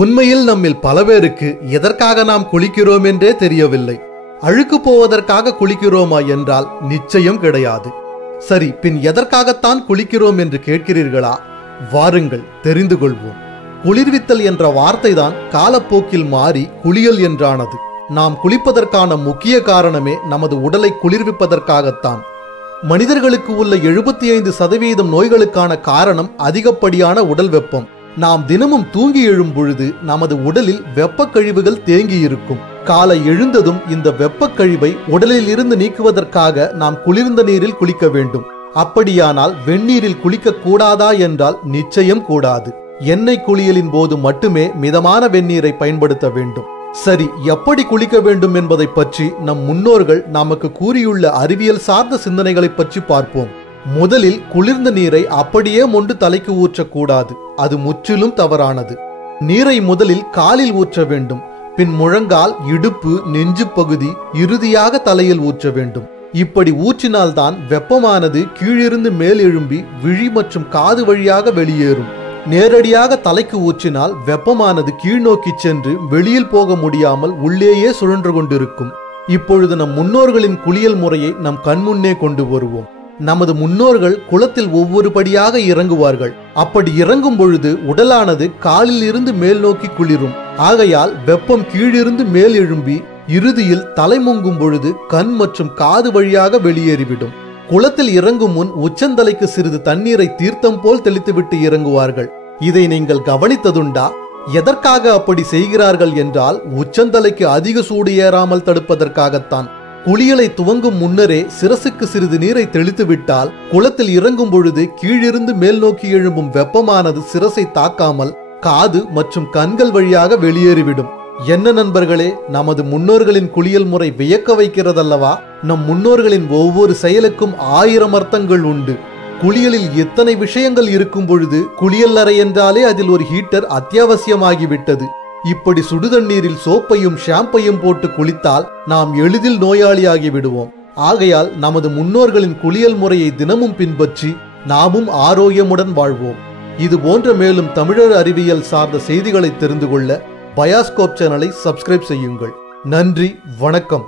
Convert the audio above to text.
உண்மையில் நம்மில் பல பேருக்கு எதற்காக நாம் குளிக்கிறோம் என்றே தெரியவில்லை. அழுக்கு போவதற்காக குளிக்கிறோமா என்றால் நிச்சயம் கிடையாது. சரி, பின் எதற்காகத்தான் குளிக்கிறோம் என்று கேட்கிறீர்களா? வாருங்கள் தெரிந்து கொள்வோம். குளிர்வித்தல் என்ற வார்த்தைதான் காலப்போக்கில் மாறி குளியல் என்றானது. நாம் குளிப்பதற்கான முக்கிய காரணமே நமது உடலை குளிர்விப்பதற்காகத்தான். மனிதர்களுக்கு உள்ள 75% நோய்களுக்கான காரணம் அதிகப்படியான உடல் வெப்பம். நாம் தினமும் தூங்கி எழும் பொழுது நமது உடலில் வெப்ப கழிவுகள் தேங்கி இருக்கும். காலை எழுந்ததும் இந்த வெப்ப கழிவை உடலில் இருந்து நீக்குவதற்காக நாம் குளிர்ந்த நீரில் குளிக்க வேண்டும். அப்படியானால் வெந்நீரில் குளிக்க கூடாதா என்றால் நிச்சயம் கூடாது. எண்ணெய் குளியலின் போது மட்டுமே மிதமான வெந்நீரை பயன்படுத்த வேண்டும். சரி, எப்படி குளிக்க வேண்டும் என்பதை பற்றி நம் முன்னோர்கள் நமக்கு கூறியுள்ள அறிவியல் சார்ந்த சிந்தனைகளை பற்றி பார்ப்போம். முதலில் குளிர்ந்த நீரை அப்படியே மொண்டு தலைக்கு ஊற்றக்கூடாது. அது முற்றிலும் தவறானது. நீரை முதலில் காலில் ஊற்ற வேண்டும். பின் முழங்கால், இடுப்பு, நெஞ்சு பகுதி, இறுதியாக தலையில் ஊற்ற வேண்டும். இப்படி ஊற்றினால்தான் வெப்பமானது கீழிருந்து மேல் எழும்பி விழி மற்றும் காது வழியாக வெளியேறும். நேரடியாக தலைக்கு ஊற்றினால் வெப்பமானது கீழ்நோக்கி சென்று வெளியில் போக முடியாமல் உள்ளேயே சுழன்று கொண்டிருக்கும். இப்பொழுது நம் முன்னோர்களின் குளியல் முறையை நம் கண்முன்னே கொண்டு வருவோம். நமது முன்னோர்கள் குளத்தில் ஒவ்வொரு படியாக இறங்குவார்கள். அப்படி இறங்கும் பொழுது உடலானது காலில் இருந்து மேல் நோக்கி குளிரும். ஆகையால் வெப்பம் கீழிருந்து மேல் எழும்பி இறுதியில் தலை முங்கும் பொழுது கண் மற்றும் காது வழியாக வெளியேறிவிடும். குளத்தில் இறங்கும் முன் உச்சந்தலைக்கு சிறிது தண்ணீரை தீர்த்தம் போல் தெளித்துவிட்டு இறங்குவார்கள். இதை நீங்கள் கவனித்ததுண்டா? எதற்காக அப்படி செய்கிறார்கள் என்றால் உச்சந்தலைக்கு அதிக சூடு ஏறாமல் தடுப்பதற்காகத்தான். குளியலை துவங்கும் முன்னரே சிரசுக்கு சிறிது நீரை தெளித்து விட்டால் குளத்தில் இறங்கும் பொழுது கீழிருந்து மேல் நோக்கி எழும்பும் வெப்பமானது சிரசை தாக்காமல் காது மற்றும் கண்கள் வழியாக வெளியேறிவிடும். என்ன நண்பர்களே, நமது முன்னோர்களின் குளியல் முறை வியக்க வைக்கிறதல்லவா? நம் முன்னோர்களின் ஒவ்வொரு செயலுக்கும் 1000 அர்த்தங்கள் உண்டு. குளியலில் எத்தனை விஷயங்கள் இருக்கும் பொழுது குளியல் அறை என்றாலே அதில் ஒரு ஹீட்டர் அத்தியாவசியமாகிவிட்டது. இப்படி சுடுதண்ணீரில் சோப்பையும் ஷாம்பையும் போட்டு குளித்தால் நாம் எளிதில் நோயாளியாகி விடுவோம். ஆகையால் நமது முன்னோர்களின் குளியல் முறையை தினமும் பின்பற்றி நாமும் ஆரோக்கியமுடன் வாழ்வோம். இது போன்ற மேலும் தமிழர் அறிவியல் சார்ந்த செய்திகளை தெரிந்து கொள்ள பயாஸ்கோப் சேனலை சப்ஸ்கிரைப் செய்யுங்கள். நன்றி, வணக்கம்.